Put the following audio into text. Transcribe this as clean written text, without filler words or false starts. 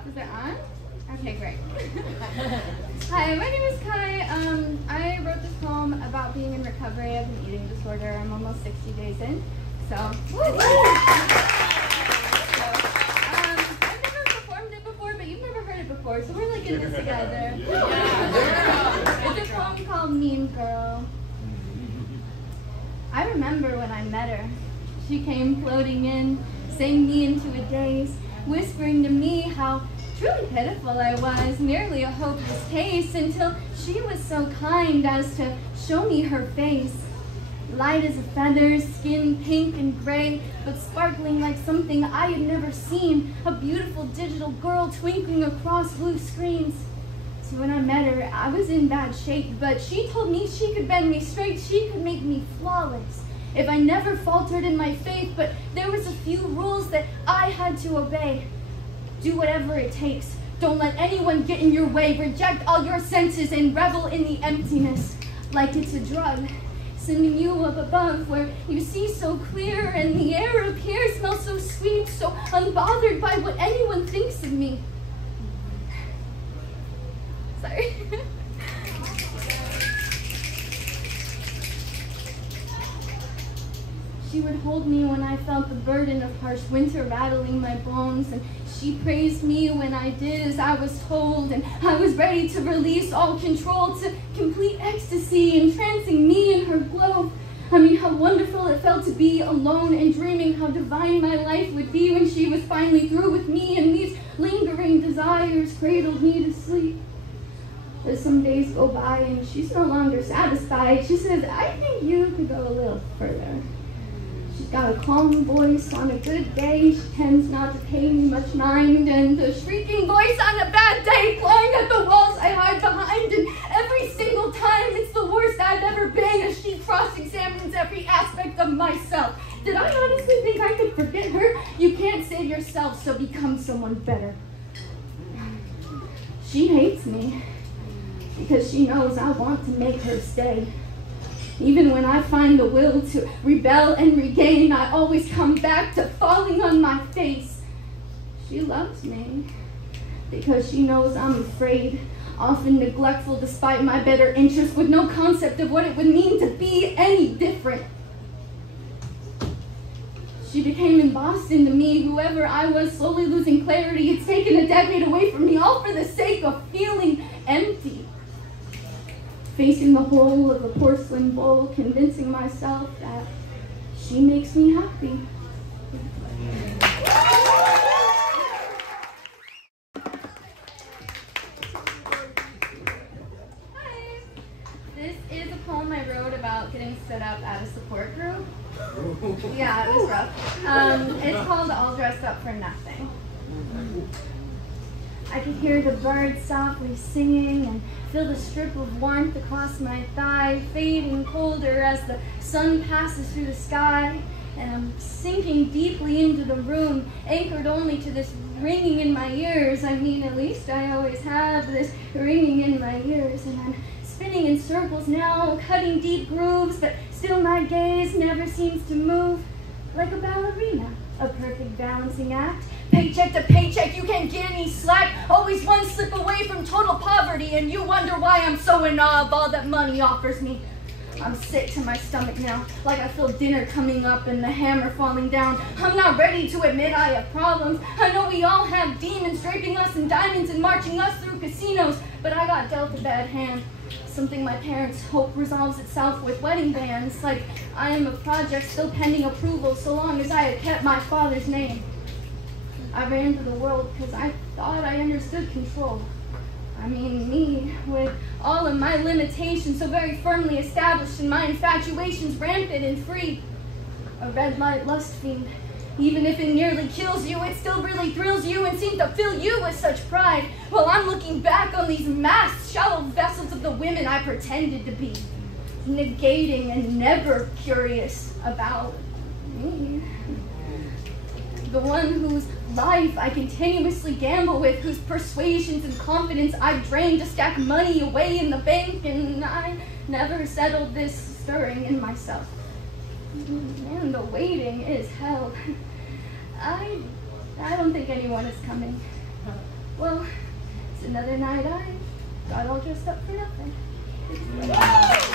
off. Is it on? Okay, great. Hi, my name is Kai. I wrote this poem about being in recovery of an eating disorder. I'm almost 60 days in, so. I've never performed it before, but you've never heard it before, so we're like in this together. Yeah. It's a poem called Mean Girl. I remember when I met her. She came floating in, sang me into a daze, whispering to me how truly pitiful I was, nearly a hopeless case, until she was so kind as to show me her face. Light as a feather, skin pink and gray, but sparkling like something I had never seen, a beautiful digital girl twinkling across blue screens. So when I met her, I was in bad shape, but she told me she could bend me straight, she could make me flawless if I never faltered in my faith, but there was a few rules that I had to obey. Do whatever it takes. Don't let anyone get in your way. Reject all your senses and revel in the emptiness like it's a drug, sending you up above where you see so clear and the air up here smells so sweet, so unbothered by what anyone thinks of me. Sorry. She would hold me when I felt the burden of harsh winter rattling my bones, and she praised me when I did as I was told, and I was ready to release all control to complete ecstasy, entrancing me in her glow. I mean, how wonderful it felt to be alone and dreaming how divine my life would be when she was finally through with me, and these lingering desires cradled me to sleep. But some days go by and she's no longer satisfied. She says, I think you could go a little further. She's got a calm voice on a good day. She tends not to pay me much mind, and a shrieking voice on a bad day, clawing at the walls I hide behind. And every single time it's the worst I've ever been as she cross-examines every aspect of myself. Did I honestly think I could forget her? You can't save yourself, so become someone better. She hates me because she knows I want to make her stay. Even when I find the will to rebel and regain, I always come back to falling on my face. She loves me because she knows I'm afraid, often neglectful despite my better interests, with no concept of what it would mean to be any different. She became embossed into me, whoever I was, slowly losing clarity. It's taken a decade away from me, all for the sake of feeling empty. Facing the whole of a porcelain bowl, convincing myself that she makes me happy. Hi. This is a poem I wrote about getting stood up at a support group. Yeah, it was rough. It's called All Dressed Up for Nothing. I could hear the birds softly singing and feel the strip of warmth across my thigh, fading colder as the sun passes through the sky. And I'm sinking deeply into the room, anchored only to this ringing in my ears. I mean, at least I always have this ringing in my ears. And I'm spinning in circles now, cutting deep grooves, but still my gaze never seems to move. Like a ballerina, a perfect balancing act. Paycheck to paycheck, you can't get any slack. Always one slip away from total poverty, and you wonder why I'm so in awe of all that money offers me. I'm sick to my stomach now, like I feel dinner coming up and the hammer falling down. I'm not ready to admit I have problems. I know we all have demons draping us in diamonds and marching us through casinos, but I got dealt a bad hand. Something my parents hope resolves itself with wedding bands, like I am a project still pending approval so long as I had kept my father's name. I ran into the world because I thought I understood control. I mean, me, with all of my limitations so very firmly established and my infatuations rampant and free. A red light lust fiend. Even if it nearly kills you, it still really thrills you and seems to fill you with such pride. While I'm looking back on these masked, shallow vessels of the women I pretended to be, negating and never curious about me. The one whose life I continuously gamble with, whose persuasions and confidence I drain to stack money away in the bank, and I never settled this stirring in myself. And the waiting is hell. I don't think anyone is coming. Well, it's another night I got all dressed up for nothing.